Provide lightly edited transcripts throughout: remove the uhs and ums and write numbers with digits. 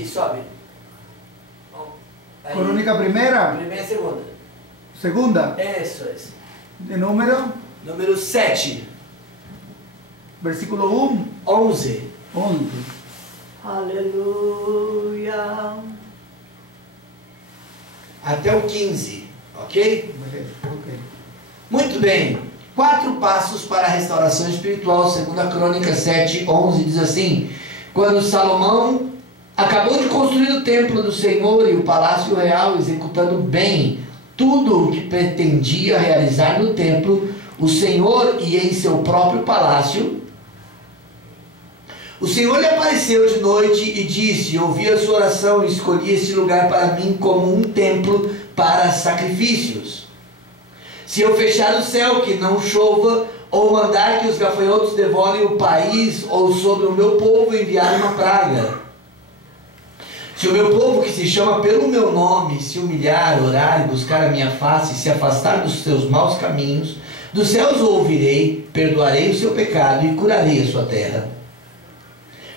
Aqui, sobe. Aí, Crônica primeira, primeira e segunda. segunda, Isso. de número, Número 7. versículo 1, 11. 11. Aleluia. Até o 15, ok? Ok. Muito bem. 4 passos para a restauração espiritual, segundo a Crônica 7, 11, diz assim: quando Salomão acabou de construir o templo do Senhor e o palácio real, executando bem tudo o que pretendia realizar no templo, o Senhor e em seu próprio palácio, o Senhor lhe apareceu de noite e disse: ouvi a sua oração e escolhi este lugar para mim como um templo para sacrifícios. Se eu fechar o céu que não chova, ou mandar que os gafanhotos devorem o país, ou sobre o meu povo enviar uma praga, se o meu povo que se chama pelo meu nome se humilhar, orar e buscar a minha face, e se afastar dos seus maus caminhos, dos céus o ouvirei, perdoarei o seu pecado e curarei a sua terra.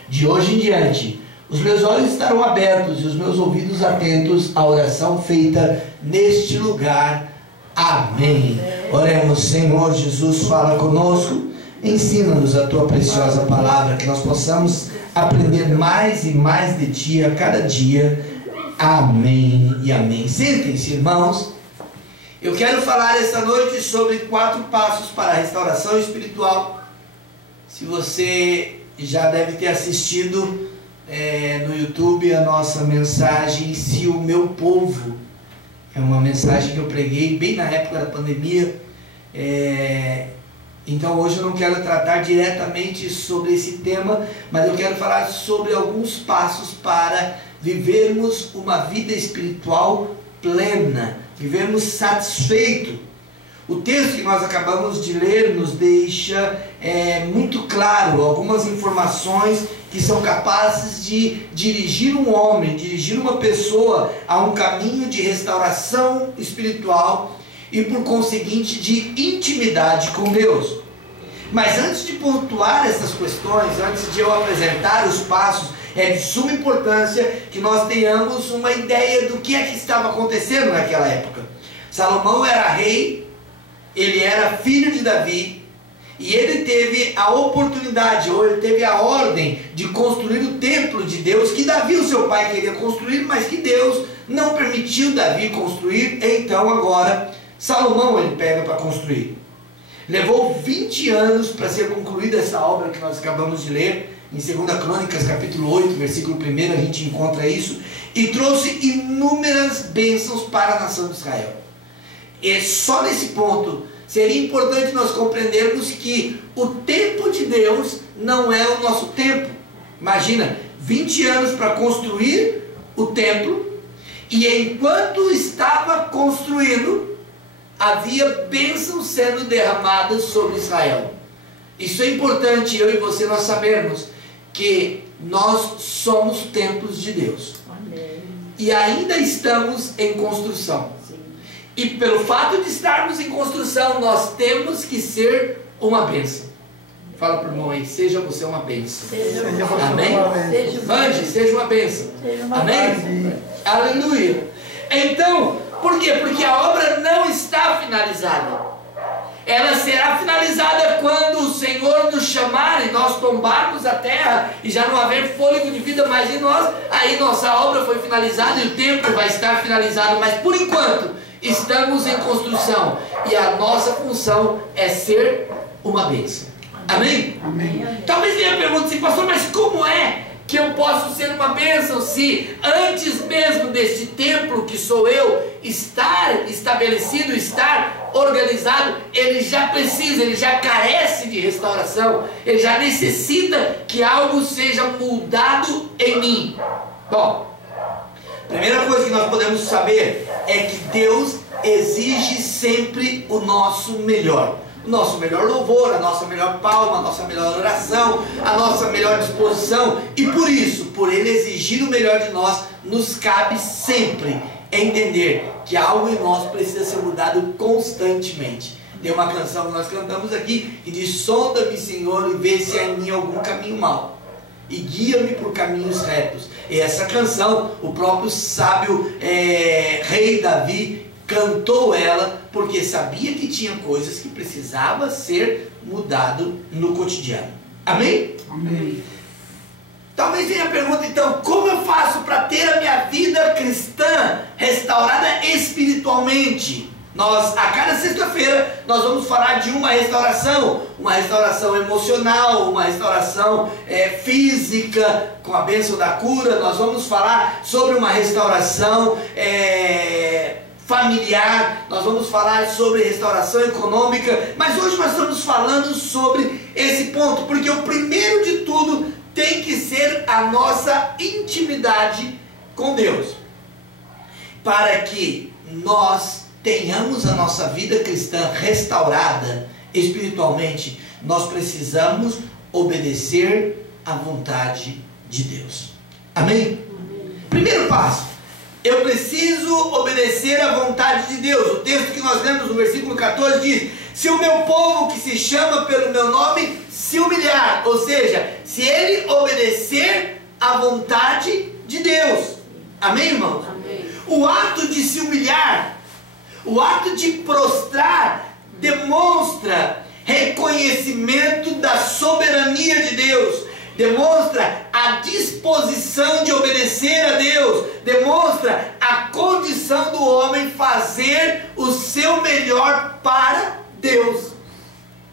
De hoje em diante, os meus olhos estarão abertos e os meus ouvidos atentos à oração feita neste lugar. Amém. Oremos. Senhor Jesus, fala conosco, ensina-nos a tua preciosa palavra, que nós possamos aprender mais e mais de ti a cada dia. Amém e amém. Sentem-se, irmãos. Eu quero falar esta noite sobre 4 passos para a restauração espiritual. Se você já deve ter assistido no YouTube a nossa mensagem Se o Meu Povo. É uma mensagem que eu preguei bem na época da pandemia. Então hoje eu não quero tratar diretamente sobre esse tema, mas eu quero falar sobre alguns passos para vivermos uma vida espiritual plena, vivermos satisfeito. O texto que nós acabamos de ler nos deixa muito claro algumas informações que são capazes de dirigir um homem, dirigir uma pessoa a um caminho de restauração espiritual e, por conseguinte, de intimidade com Deus. Mas antes de pontuar essas questões, antes de eu apresentar os passos, é de suma importância que nós tenhamos uma ideia do que é que estava acontecendo naquela época. Salomão era rei, ele era filho de Davi, e ele teve a oportunidade, ou ele teve a ordem de construir o templo de Deus, que Davi, o seu pai, queria construir, mas que Deus não permitiu Davi construir. Então agora Salomão ele pega para construir. Levou 20 anos para ser concluída essa obra que nós acabamos de ler. Em 2 Crônicas capítulo 8, versículo 1, a gente encontra isso. E trouxe inúmeras bênçãos para a nação de Israel. E só nesse ponto seria importante nós compreendermos que o tempo de Deus não é o nosso tempo. Imagina, 20 anos para construir o templo, e enquanto estava construindo, havia bênçãos sendo derramadas sobre Israel. Isso é importante, eu e você, nós sabermos que nós somos templos de Deus. Amém. E ainda estamos em construção. E pelo fato de estarmos em construção, nós temos que ser uma bênção. Fala para o irmão aí, seja você uma bênção. Amém? Mande, seja uma bênção. Amém? Aleluia. Então, por quê? Porque a obra não está finalizada. Ela será finalizada quando o Senhor nos chamar e nós tombarmos a terra e já não haver fôlego de vida mais em nós. Aí nossa obra foi finalizada e o templo vai estar finalizado. Mas por enquanto estamos em construção e a nossa função é ser uma bênção. Amém? Amém. Talvez venha a pergunta assim, pastor, mas como é que eu posso ser uma bênção se antes mesmo deste templo que sou eu estar estabelecido, estar organizado, ele já precisa, ele já carece de restauração, ele já necessita que algo seja mudado em mim? Bom, primeira coisa que nós podemos saber é que Deus exige sempre o nosso melhor. O nosso melhor louvor, a nossa melhor palma, a nossa melhor oração, a nossa melhor disposição. E por isso, por Ele exigir o melhor de nós, nos cabe sempre entender que algo em nós precisa ser mudado constantemente. Tem uma canção que nós cantamos aqui que diz: sonda-me, Senhor, e vê se há em mim algum caminho mau. e guia-me por caminhos retos. E essa canção, o próprio sábio rei Davi cantou ela, porque sabia que tinha coisas que precisava ser mudado no cotidiano. Amém? Amém. Talvez venha a pergunta então, como eu faço para ter a minha vida cristã restaurada espiritualmente? A cada sexta-feira, nós vamos falar de uma restauração emocional, uma restauração física, com a bênção da cura. Nós vamos falar sobre uma restauração familiar, nós vamos falar sobre restauração econômica, mas hoje nós estamos falando sobre esse ponto, porque o primeiro de tudo tem que ser a nossa intimidade com Deus, para que nós tenhamos a nossa vida cristã restaurada espiritualmente. Nós precisamos obedecer à vontade de Deus. Amém? Primeiro passo, eu preciso obedecer à vontade de Deus. O texto que nós lemos no versículo 14 diz: se o meu povo que se chama pelo meu nome se humilhar, ou seja, se ele obedecer à vontade de Deus. Amém, irmãos? Amém. O ato de se humilhar, o ato de prostrar, demonstra reconhecimento da soberania de Deus, demonstra a disposição de obedecer a Deus, demonstra a condição do homem fazer o seu melhor para Deus.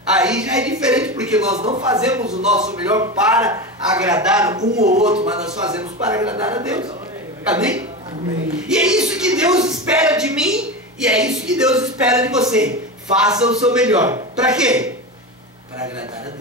Aí já é diferente, porque nós não fazemos o nosso melhor para agradar um ou outro, mas nós fazemos para agradar a Deus. Amém? Amém. E é isso que Deus espera de mim, e é isso que Deus espera de você. Faça o seu melhor. Para quê? Para agradar a Deus.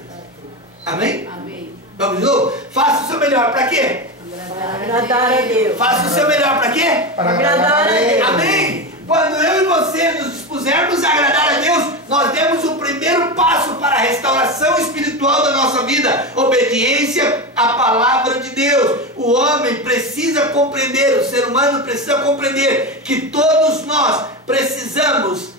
Amém? Amém. Vamos de novo? Faça o seu melhor para quê? Para agradar a Deus. Faça o seu melhor para quê? Para agradar a Deus. Amém? Quando eu e você nos dispusermos a agradar a Deus, nós demos o primeiro passo para a restauração espiritual da nossa vida: obediência à palavra de Deus. O homem precisa compreender, o ser humano precisa compreender que todos nós precisamos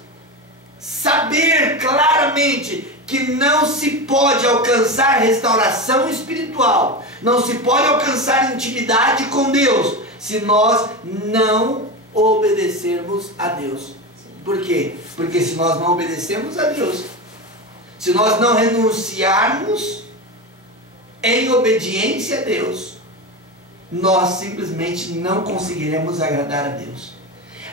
saber claramente que não se pode alcançar restauração espiritual, não se pode alcançar intimidade com Deus, se nós não obedecermos a Deus. Por quê? Porque se nós não obedecemos a Deus, se nós não renunciarmos em obediência a Deus, nós simplesmente não conseguiremos agradar a Deus.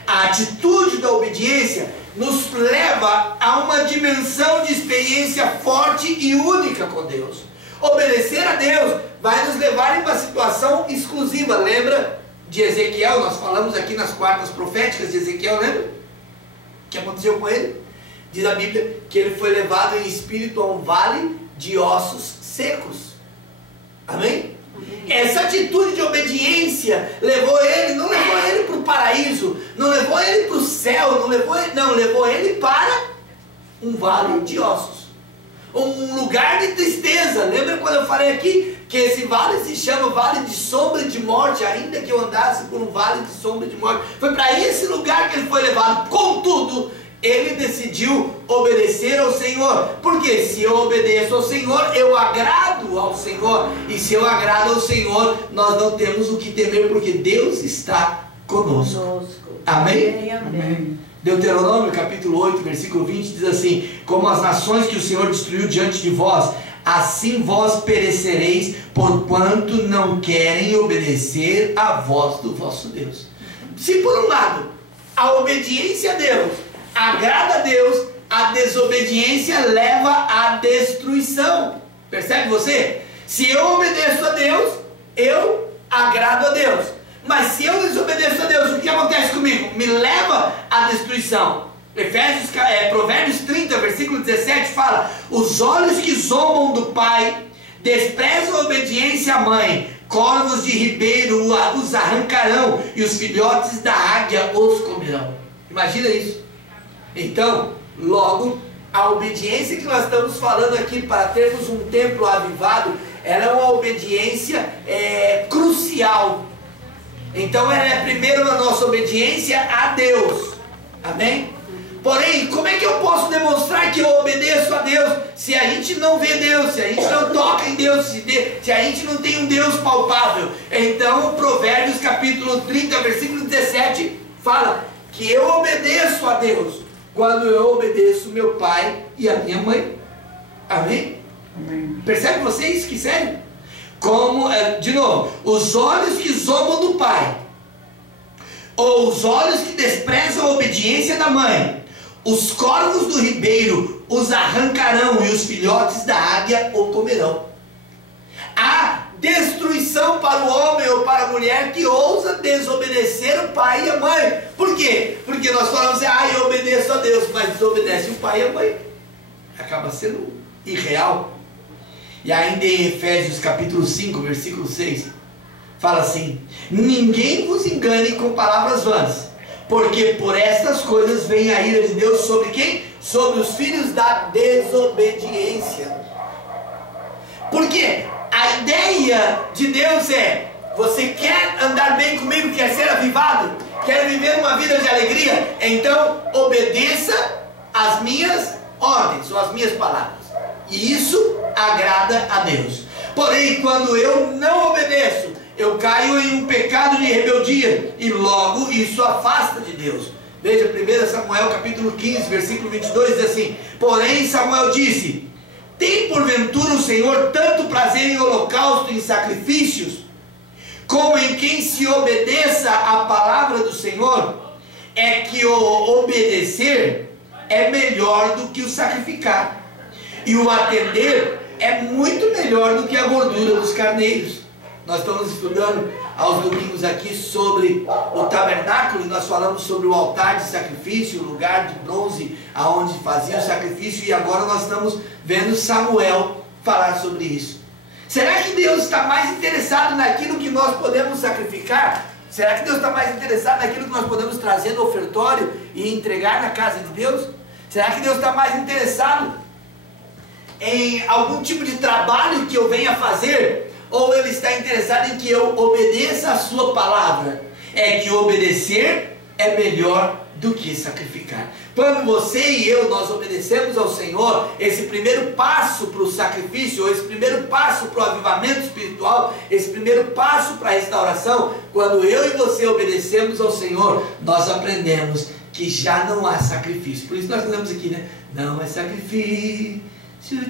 A atitude da obediência nos leva a uma dimensão de experiência forte e única com Deus. Obedecer a Deus vai nos levar em uma situação exclusiva. Lembra de Ezequiel? Nós falamos aqui nas quartas proféticas de Ezequiel, lembra? O que aconteceu com ele? Diz a Bíblia que ele foi levado em espírito a um vale de ossos secos. Amém? Essa atitude de obediência levou ele, não levou ele para o paraíso, não levou ele para o céu, levou ele para um vale de ossos, um lugar de tristeza. Lembra quando eu falei aqui que esse vale se chama vale de sombra de morte? Ainda que eu andasse por um vale de sombra de morte, foi para esse lugar que ele foi levado. Contudo, ele decidiu obedecer ao Senhor, porque se eu obedeço ao Senhor, eu agrado ao Senhor, e se eu agrado ao Senhor, nós não temos o que temer, porque Deus está conosco. Amém? Amém. Deuteronômio capítulo 8, versículo 20 diz assim: como as nações que o Senhor destruiu diante de vós, assim vós perecereis, porquanto não querem obedecer à voz do vosso Deus. Se por um lado a obediência a Deus agrada a Deus, a desobediência leva à destruição. Percebe você? Se eu obedeço a Deus, eu agrado a Deus. Mas se eu desobedeço a Deus, o que acontece comigo? Me leva à destruição. Provérbios 30, versículo 17 fala: os olhos que zombam do pai desprezam a obediência à mãe, corvos de ribeiro os arrancarão, e os filhotes da águia os comerão. Imagina isso. Então, logo, a obediência que nós estamos falando aqui para termos um templo avivado, ela é uma obediência crucial. Então ela é primeiro a nossa obediência a Deus. Amém? Porém, como é que eu posso demonstrar que eu obedeço a Deus se a gente não vê Deus, se a gente não toca em Deus, se a gente não tem um Deus palpável? Então, Provérbios capítulo 30, versículo 17, fala que eu obedeço a Deus quando eu obedeço meu pai e a minha mãe. Amém? Amém. Percebe vocês que sério? Como, de novo, os olhos que zombam do pai, ou os olhos que desprezam a obediência da mãe, os corvos do ribeiro os arrancarão e os filhotes da águia o comerão. Há destruição para o homem ou para a mulher que ousa desobedecer o pai e a mãe. Por quê? Porque nós falamos assim, eu obedeço a Deus, mas desobedece o pai e a mãe. Acaba sendo irreal. E ainda em Efésios capítulo 5, versículo 6, fala assim: ninguém vos engane com palavras vãs, porque por estas coisas vem a ira de Deus sobre quem? Sobre os filhos da desobediência. Porque a ideia de Deus é: você quer andar bem comigo, quer ser avivado, quer viver uma vida de alegria, então obedeça às minhas ordens ou às minhas palavras. E isso agrada a Deus. Porém, quando eu não obedeço, eu caio em um pecado de rebeldia, e logo isso afasta de Deus. Veja 1 Samuel capítulo 15, versículo 22, diz assim: porém Samuel disse: tem porventura o Senhor tanto prazer em holocausto e em sacrifícios, como em quem se obedeça à palavra do Senhor? É que o obedecer é melhor do que o sacrificar, e o atender é muito melhor do que a gordura dos carneiros. Nós estamos estudando aos domingos aqui sobre o tabernáculo, e nós falamos sobre o altar de sacrifício, o lugar de bronze aonde fazia o sacrifício, e agora nós estamos vendo Samuel falar sobre isso. Será que Deus está mais interessado naquilo que nós podemos sacrificar? Será que Deus está mais interessado naquilo que nós podemos trazer no ofertório e entregar na casa de Deus? Será que Deus está mais interessado em algum tipo de trabalho que eu venha fazer? Ou Ele está interessado em que eu obedeça a sua palavra? É que obedecer é melhor do que sacrificar. Quando você e eu, nós obedecemos ao Senhor, esse primeiro passo para o sacrifício, ou esse primeiro passo para o avivamento espiritual, esse primeiro passo para a restauração, quando eu e você obedecemos ao Senhor, nós aprendemos que já não há sacrifício. Por isso nós falamos aqui, né? Não é sacrifício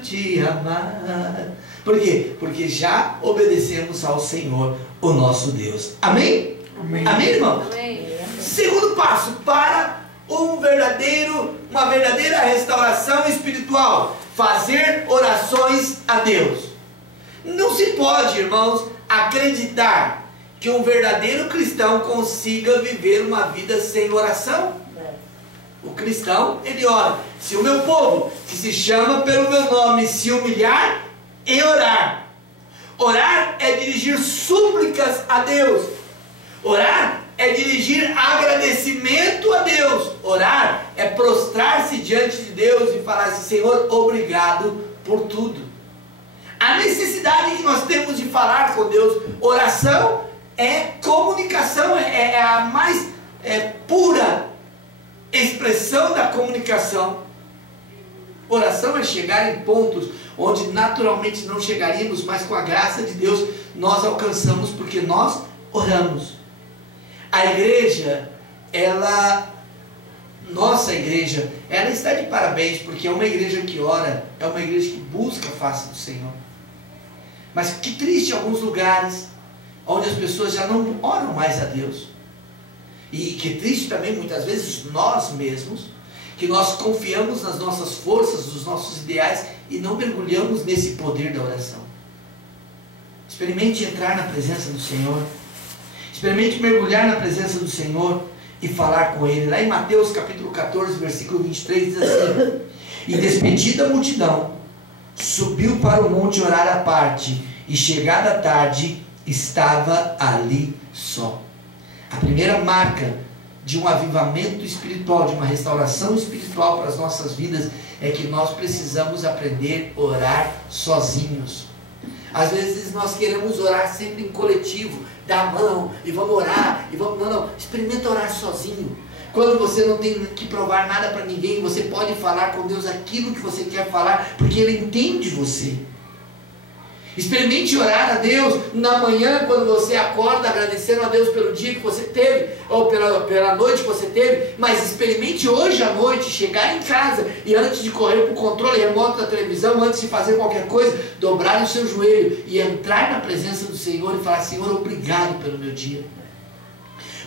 te amar. Por quê? Porque já obedecemos ao Senhor, o nosso Deus. Amém? Amém. Amém, irmão? Amém. Segundo passo para uma verdadeira restauração espiritual: fazer orações a Deus. Não se pode, irmãos, acreditar que um verdadeiro cristão consiga viver uma vida sem oração. O cristão, ele ora. Se o meu povo, que se chama pelo meu nome, se humilhar e orar. Orar é dirigir súplicas a Deus. Orar é dirigir agradecimento a Deus. Orar é prostrar-se diante de Deus e falar assim: Senhor, obrigado por tudo. A necessidade que nós temos de falar com Deus. Oração é comunicação, é a mais pura expressão da comunicação. Oração é chegar em pontos onde naturalmente não chegaríamos, mas com a graça de Deus nós alcançamos, porque nós oramos. A igreja, nossa igreja, ela está de parabéns, porque é uma igreja que ora, é uma igreja que busca a face do Senhor. Mas que triste alguns lugares onde as pessoas já não oram mais a Deus. E que triste também muitas vezes nós mesmos, que nós confiamos nas nossas forças, nos nossos ideais e não mergulhamos nesse poder da oração. Experimente entrar na presença do Senhor. Experimente mergulhar na presença do Senhor e falar com Ele. Lá em Mateus capítulo 14, versículo 23 diz assim: e despedida a multidão, subiu para o monte orar à parte, e chegada a tarde, estava ali só. A primeira marca de um avivamento espiritual, de uma restauração espiritual para as nossas vidas, é que nós precisamos aprender a orar sozinhos. Às vezes nós queremos orar sempre em coletivo, dá a mão e vamos orar, e vamos, não, experimenta orar sozinho. quando você não tem que provar nada para ninguém, você pode falar com Deus aquilo que você quer falar, porque Ele entende você. Experimente orar a Deus na manhã, quando você acorda, agradecendo a Deus pelo dia que você teve, ou pela noite que você teve, mas experimente hoje à noite, chegar em casa e antes de correr para o controle remoto da televisão, antes de fazer qualquer coisa, dobrar o seu joelho e entrar na presença do Senhor e falar: Senhor, obrigado pelo meu dia.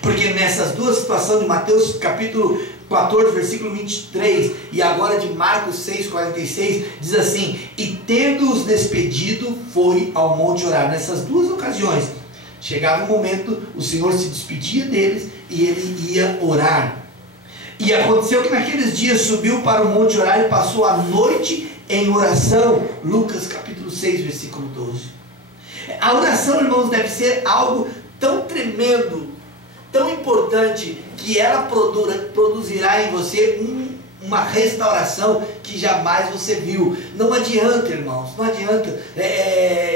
Porque nessas duas situações de Mateus capítulo 14, versículo 23, e agora de Marcos 6, 46, diz assim: e tendo-os despedido, foi ao monte orar. Nessas duas ocasiões, chegava um momento, o Senhor se despedia deles e ele ia orar. E aconteceu que naqueles dias subiu para o monte orar e passou a noite em oração. Lucas capítulo 6, versículo 12. A oração, irmãos, deve ser algo tão tremendo, tão importante, que ela produzirá em você uma restauração que jamais você viu. Não adianta, irmãos, não adianta.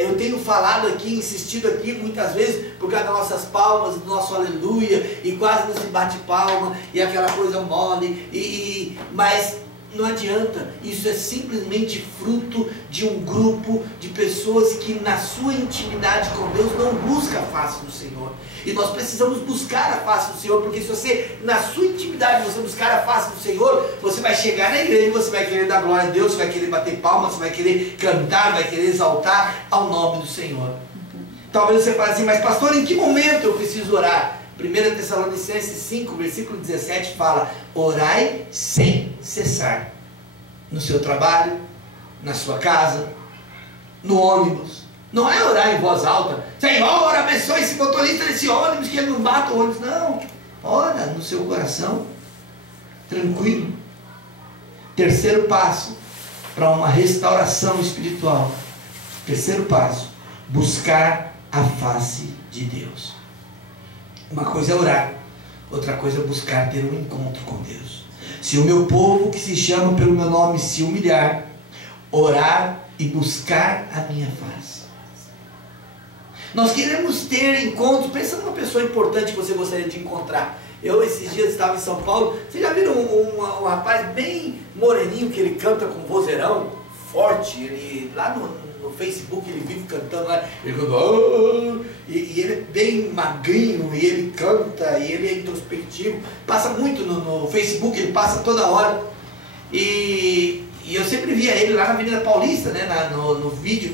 Eu tenho falado aqui, insistido aqui muitas vezes, por causa das nossas palmas, do nosso aleluia, e quase não se bate palma, e aquela coisa mole, mas não adianta. Isso é simplesmente fruto de um grupo de pessoas que na sua intimidade com Deus não busca a face do Senhor. E nós precisamos buscar a face do Senhor, porque se você, na sua intimidade, você buscar a face do Senhor, você vai chegar na igreja, você vai querer dar glória a Deus, você vai querer bater palmas, você vai querer cantar, vai querer exaltar ao nome do Senhor. Talvez você fale assim: mas pastor, em que momento eu preciso orar? 1 Tessalonicenses 5, versículo 17 fala: orai sem cessar. No seu trabalho, na sua casa, no ônibus. Não é orar em voz alta: Senhor, abençoe esse motorista desse ônibus, que ele não bata o ônibus. Não, ora no seu coração, tranquilo. Terceiro passo para uma restauração espiritual. Terceiro passo: buscar a face de Deus. Uma coisa é orar, outra coisa é buscar ter um encontro com Deus. Se o meu povo, que se chama pelo meu nome, se humilhar, orar e buscar a minha face. Nós queremos ter encontros. Pensa numa pessoa importante que você gostaria de encontrar. Eu esses dias estava em São Paulo. Vocês já viram um rapaz bem moreninho, que ele canta com vozeirão forte? Ele, lá no Facebook, ele vive cantando lá. Ele canta, e ele é bem magrinho, e ele canta, e ele é introspectivo. Passa muito no Facebook, ele passa toda hora. E eu sempre via ele lá na Avenida Paulista, né, no vídeo.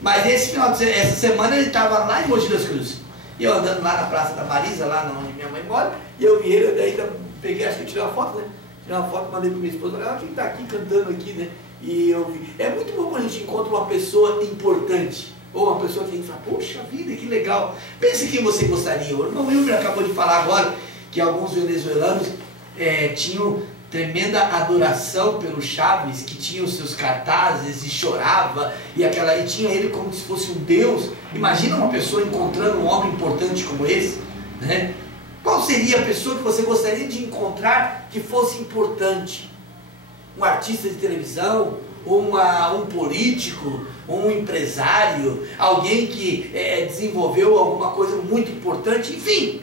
Mas essa semana ele estava lá em Mogi das Cruzes. E eu andando lá na Praça da Marisa, lá onde minha mãe mora, e eu vi ele, daí peguei, acho que eu tirei uma foto, né? Tirei uma foto, mandei para minha esposa: olha quem está aqui cantando aqui, né? E eu vi. É muito bom quando a gente encontra uma pessoa importante, ou uma pessoa que a gente fala: poxa vida, que legal. Pense quem você gostaria. O irmão Wilmer acabou de falar agora que alguns venezuelanos tinham tremenda adoração pelo Chaves, que tinha os seus cartazes e chorava, e tinha ele como se fosse um Deus. Imagina uma pessoa encontrando um homem importante como esse, né? Qual seria a pessoa que você gostaria de encontrar que fosse importante? Um artista de televisão, ou um político, ou um empresário, alguém que desenvolveu alguma coisa muito importante, enfim.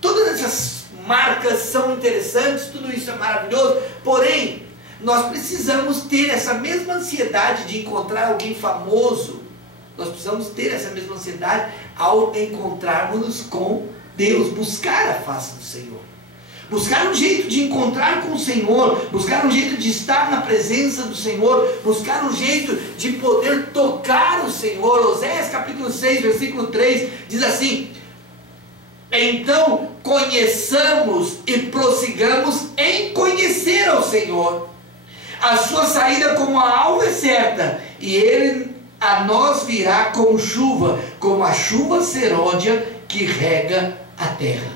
Todas essas marcas são interessantes, tudo isso é maravilhoso, porém, nós precisamos ter essa mesma ansiedade de encontrar alguém famoso. Nós precisamos ter essa mesma ansiedade ao encontrarmos com Deus, buscar a face do Senhor. Buscar um jeito de encontrar com o Senhor, buscar um jeito de estar na presença do Senhor, buscar um jeito de poder tocar o Senhor. Oséias capítulo 6, versículo 3, diz assim: então conheçamos e prossigamos em conhecer ao Senhor. A sua saída como a alva é certa, e ele a nós virá como chuva, como a chuva serôdia que rega a terra.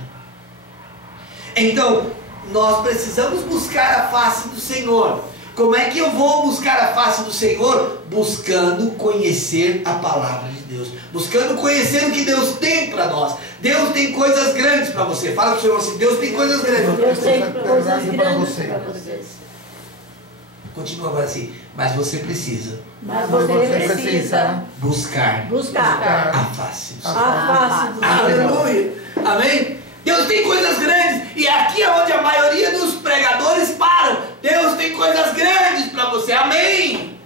Então, nós precisamos buscar a face do Senhor. Como é que eu vou buscar a face do Senhor? Buscando conhecer a palavra de Deus, buscando conhecer o que Deus tem para nós. Deus tem coisas grandes para você. Fala para o Senhor assim: Deus tem coisas grandes. Deus tem coisas grandes para vocês. Continua agora assim: mas você precisa. Mas você precisa buscar a a face do Senhor. face do Senhor. Aleluia. Amém? Deus tem coisas grandes, e aqui é onde a maioria dos pregadores param. Deus tem coisas grandes para você, amém?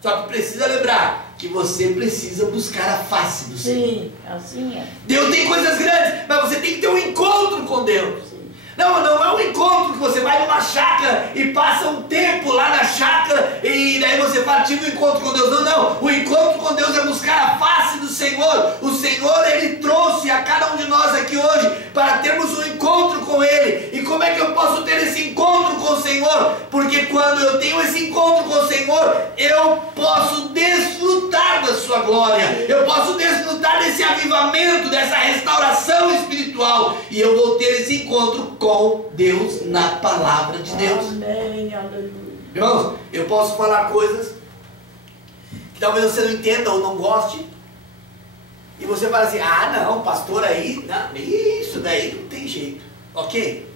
Só que precisa lembrar que você precisa buscar a face do Senhor. Sim, assim é. Deus tem coisas grandes, mas você tem que ter um encontro com Deus. Sim. Não é um encontro que você vai numa chácara e passa um tempo lá na chácara e daí você fala, tive um encontro com Deus. Não, o encontro com Deus é buscar a face do Senhor. O Senhor, Ele trouxe a cada um de nós aqui hoje para termos um encontro com Ele. E como é que eu posso ter esse encontro com o Senhor? Porque quando eu tenho esse encontro com o Senhor, eu posso desfrutar da sua glória, eu posso desfrutar desse avivamento, dessa restauração espiritual, e eu vou ter esse encontro com Deus na palavra de Deus. Amém, aleluia. Irmãos, eu posso falar coisas que talvez você não entenda ou não goste, e você fala assim, não, pastor aí, não, isso daí não tem jeito, ok?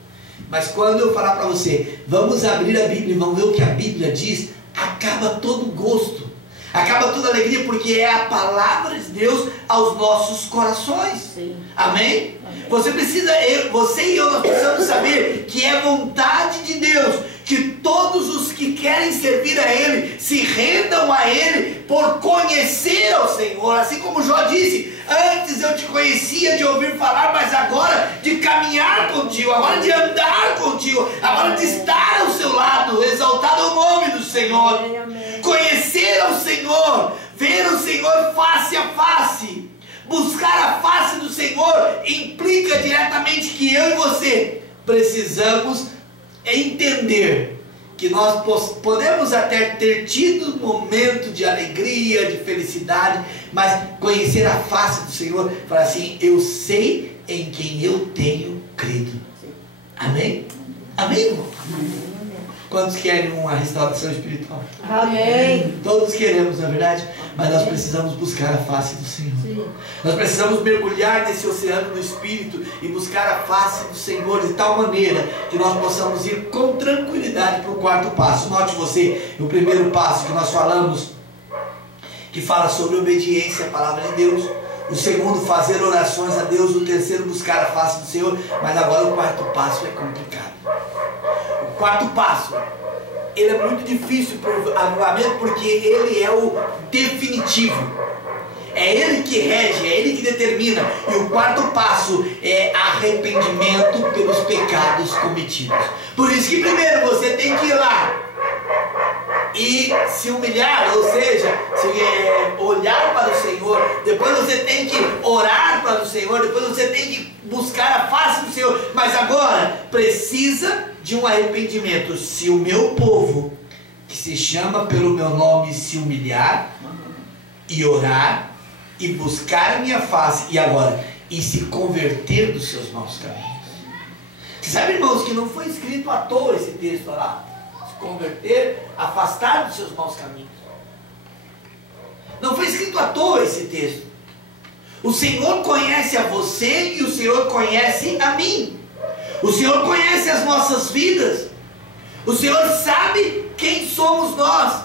Mas quando eu falar para você, vamos abrir a Bíblia e vamos ver o que a Bíblia diz, acaba todo o gosto, acaba toda a alegria, porque é a palavra de Deus aos nossos corações. Sim. Amém? Você e eu, nós precisamos saber que é vontade de Deus que todos os que querem servir a Ele se rendam a Ele por conhecer ao Senhor. Assim como Jó disse, antes eu te conhecia de ouvir falar, mas agora de caminhar contigo, agora de andar contigo, agora de estar ao seu lado, exaltado o nome do Senhor. Conhecer ao Senhor, ver o Senhor face a face. Buscar a face do Senhor implica diretamente que eu e você precisamos entender que nós podemos até ter tido um momento de alegria, de felicidade, mas conhecer a face do Senhor, falar assim, eu sei em quem eu tenho crido. Amém? Amém, irmão? Amém. Quantos querem uma restauração espiritual? Amém. Todos queremos, na verdade, mas nós precisamos buscar a face do Senhor. Sim. Nós precisamos mergulhar nesse oceano do Espírito e buscar a face do Senhor de tal maneira que nós possamos ir com tranquilidade para o quarto passo. Note você, o primeiro passo que nós falamos, que fala sobre obediência à palavra de Deus. O segundo, fazer orações a Deus. O terceiro, buscar a face do Senhor. Mas agora o quarto passo é complicado. O quarto passo, ele é muito difícil para o avivamento, porque ele é o definitivo. É ele que rege, é ele que determina. E o quarto passo é arrependimento pelos pecados cometidos. Por isso que primeiro você tem que ir lá e se humilhar, ou seja, olhar para o Senhor. Depois você tem que orar para o Senhor. Depois você tem que buscar a face do Senhor. Mas agora precisa de um arrependimento. Se o meu povo, que se chama pelo meu nome, se humilhar e orar e buscar a minha face, e se converter dos seus maus caminhos. Você sabe, irmãos, que não foi escrito à toa esse texto lá? Se converter, afastar dos seus maus caminhos. Não foi escrito à toa esse texto. O Senhor conhece a você e o Senhor conhece a mim. O Senhor conhece as nossas vidas. O Senhor sabe quem somos nós.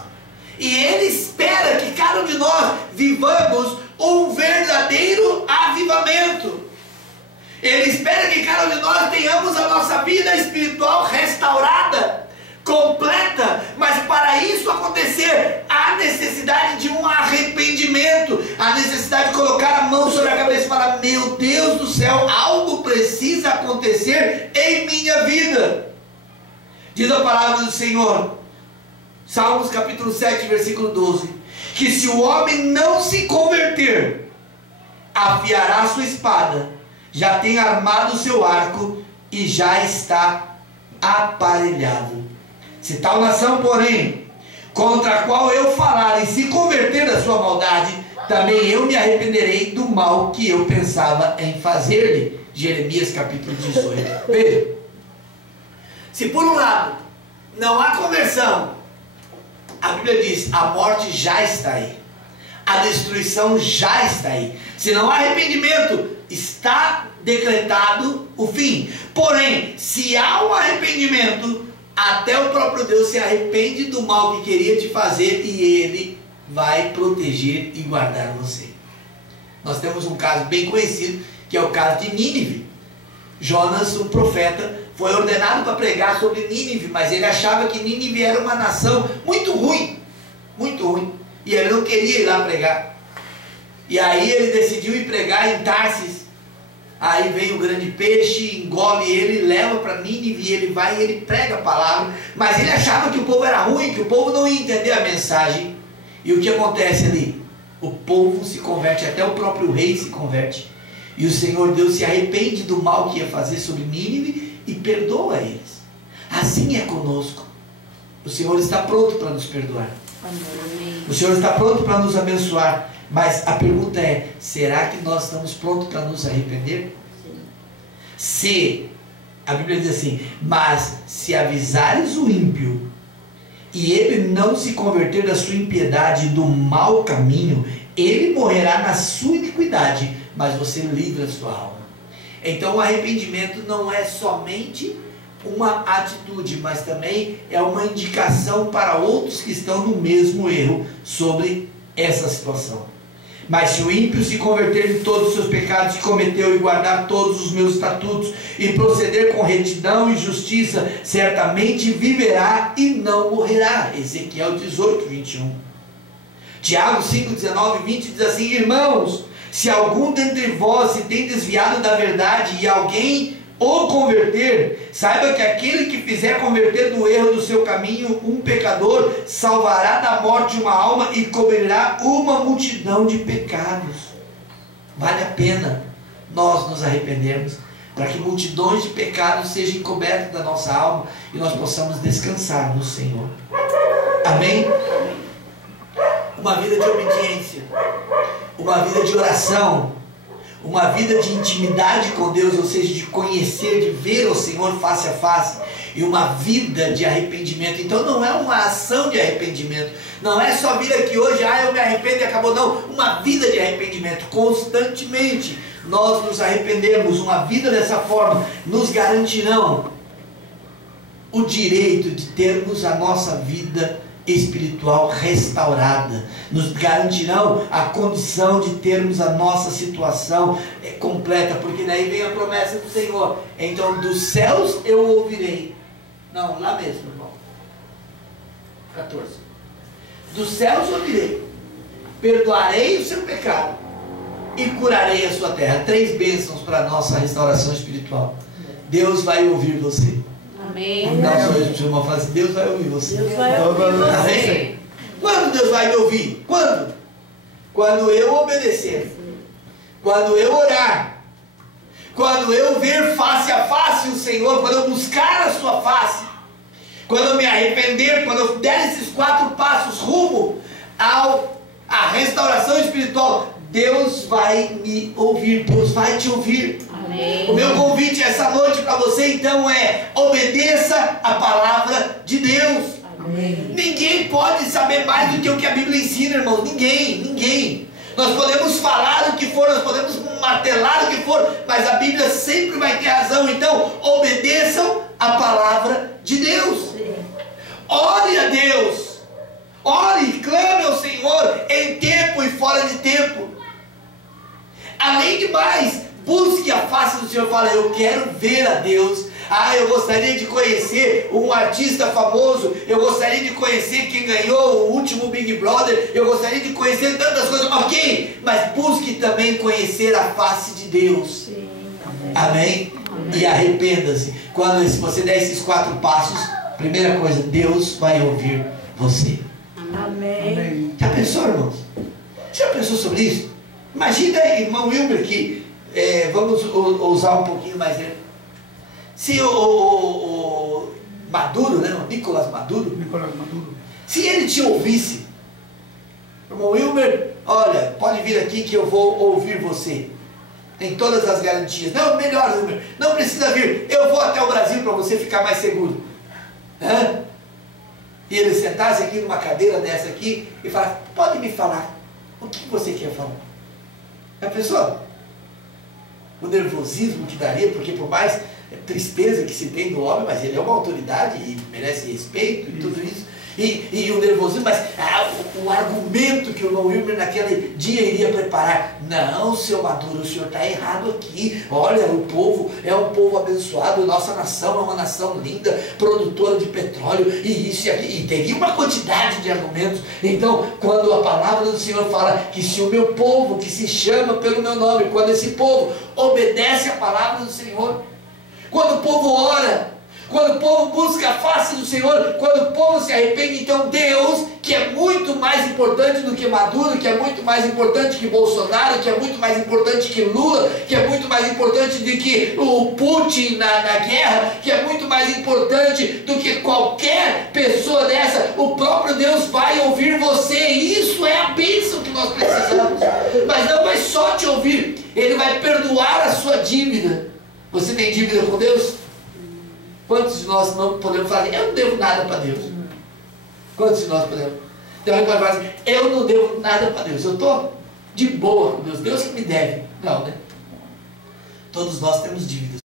E Ele espera que cada um de nós vivamos um verdadeiro avivamento. Ele espera que cada um de nós tenhamos a nossa vida espiritual restaurada, completa. Mas para isso acontecer, há necessidade de um arrependimento, há necessidade de colocar a mão sobre a cabeça e falar: meu Deus do céu, algo precisa acontecer em minha vida. Diz a palavra do Senhor, Salmos capítulo 7, versículo 12, que se o homem não se converter, afiará a sua espada, já tem armado o seu arco e já está aparelhado. Se tal nação, porém, contra a qual eu falar e se converter da sua maldade, também eu me arrependerei do mal que eu pensava em fazer-lhe. Jeremias capítulo 18. Veja, se por um lado não há conversão, a Bíblia diz: a morte já está aí, a destruição já está aí. Se não há arrependimento, está decretado o fim. Porém, se há um arrependimento, até o próprio Deus se arrepende do mal que queria te fazer e Ele vai proteger e guardar você. Nós temos um caso bem conhecido, que é o caso de Nínive. Jonas, o profeta, foi ordenado para pregar sobre Nínive, mas ele achava que Nínive era uma nação muito ruim, e ele não queria ir lá pregar. E aí ele decidiu ir pregar em Tarsis. Aí vem o grande peixe, engole ele, leva para Nínive, e ele vai e ele prega a palavra, mas ele achava que o povo era ruim, que o povo não ia entender a mensagem. E o que acontece ali? O povo se converte, até o próprio rei se converte. E o Senhor Deus se arrepende do mal que ia fazer sobre Nínive e perdoa eles. Assim é conosco. O Senhor está pronto para nos perdoar. Amém. O Senhor está pronto para nos abençoar. Mas a pergunta é, será que nós estamos prontos para nos arrepender? Sim. Se, a Bíblia diz assim, mas se avisares o ímpio, e ele não se converter da sua impiedade e do mau caminho, ele morrerá na sua iniquidade, mas você livra a sua alma. Então o arrependimento não é somente uma atitude, mas também é uma indicação para outros que estão no mesmo erro sobre essa situação. Mas se o ímpio se converter de todos os seus pecados que cometeu e guardar todos os meus estatutos e proceder com retidão e justiça, certamente viverá e não morrerá. Ezequiel 18, 21. Tiago 5, 19 e 20 diz assim: irmãos, se algum dentre vós se tem desviado da verdade e alguém o converter, saiba que aquele que fizer converter do erro do seu caminho um pecador, salvará da morte uma alma e cobrirá uma multidão de pecados. Vale a pena nós nos arrependermos, para que multidões de pecados sejam cobertas da nossa alma e nós possamos descansar no Senhor. Amém? Uma vida de obediência, uma vida de oração, uma vida de intimidade com Deus, ou seja, de conhecer, de ver o Senhor face a face, e uma vida de arrependimento. Então não é uma ação de arrependimento, não é só vir aqui hoje, eu me arrependo e acabou, não. Uma vida de arrependimento, constantemente nós nos arrependemos. Uma vida dessa forma nos garantirão o direito de termos a nossa vida espiritual restaurada, nos garantirão a condição de termos a nossa situação completa, porque daí vem a promessa do Senhor: então dos céus eu ouvirei. Não, lá mesmo, irmão, 14. Dos céus eu ouvirei, perdoarei o seu pecado e curarei a sua terra. 3 bênçãos para a nossa restauração espiritual. Deus vai ouvir você. Amém. Não sou eu que irmão, fala assim: Deus vai ouvir você. Deus vai ouvir você. Amém? Quando Deus vai me ouvir? Quando? Quando eu obedecer, quando eu orar, quando eu ver face a face o Senhor, quando eu buscar a sua face, quando eu me arrepender, quando eu der esses 4 passos rumo à restauração espiritual, Deus vai me ouvir, Deus vai te ouvir. Amém. O meu convite essa noite para você então é: obedeça a palavra de Deus. Amém. Ninguém pode saber mais do que o que a Bíblia ensina, irmãos. Ninguém. Nós podemos falar o que for, nós podemos martelar o que for, mas a Bíblia sempre vai ter razão. Então, obedeçam a palavra de Deus. Sim. Ore a Deus. Ore, clame ao Senhor em tempo e fora de tempo. Além de mais, busque a face do Senhor. Fala: eu quero ver a Deus. Eu gostaria de conhecer um artista famoso, eu gostaria de conhecer quem ganhou o último Big Brother, eu gostaria de conhecer tantas coisas, ok, mas busque também conhecer a face de Deus. Sim. Amém? E arrependa-se. Se você der esses 4 passos, primeira coisa, Deus vai ouvir você. Amém. Amém. Já pensou, irmãos? Já pensou sobre isso? Imagina, irmão Wilber, que vamos usar um pouquinho mais dele. Se o Maduro, né, o Nicolás Maduro, se ele te ouvisse: irmão Wilber, olha, pode vir aqui que eu vou ouvir você, tem todas as garantias. Não, melhor, Wilber, não precisa vir, eu vou até o Brasil para você ficar mais seguro. E ele sentasse aqui numa cadeira dessa aqui e falasse: pode me falar, o que você quer falar? Já pensou? O nervosismo que daria, porque por mais tristeza que se tem no homem, mas ele é uma autoridade e merece respeito e tudo isso. e o nervosismo, mas o argumento que o irmão Wilmer naquele dia iria preparar. Não, seu Maduro, o senhor está errado aqui. Olha, o povo é um povo abençoado, nossa nação é uma nação linda, produtora de petróleo, e isso e aquilo. E teria uma quantidade de argumentos. Então, quando a palavra do Senhor fala que se o meu povo, que se chama pelo meu nome, quando esse povo obedece a palavra do Senhor, quando o povo ora, quando o povo busca a face do Senhor, quando o povo se arrepende, então Deus, que é muito mais importante do que Maduro, que é muito mais importante que Bolsonaro, que é muito mais importante que Lula, que é muito mais importante do que o Putin na guerra, que é muito mais importante do que qualquer pessoa dessa, o próprio Deus vai ouvir você. Isso é a bênção que nós precisamos. Mas não vai só te ouvir, Ele vai perdoar a sua dívida. Você tem dívida com Deus? Quantos de nós não podemos falar, eu não devo nada para Deus? Quantos de nós podemos? Então ele pode falar assim, eu não devo nada para Deus, eu estou de boa com Deus, Deus que me deve. Não, né? Todos nós temos dívidas.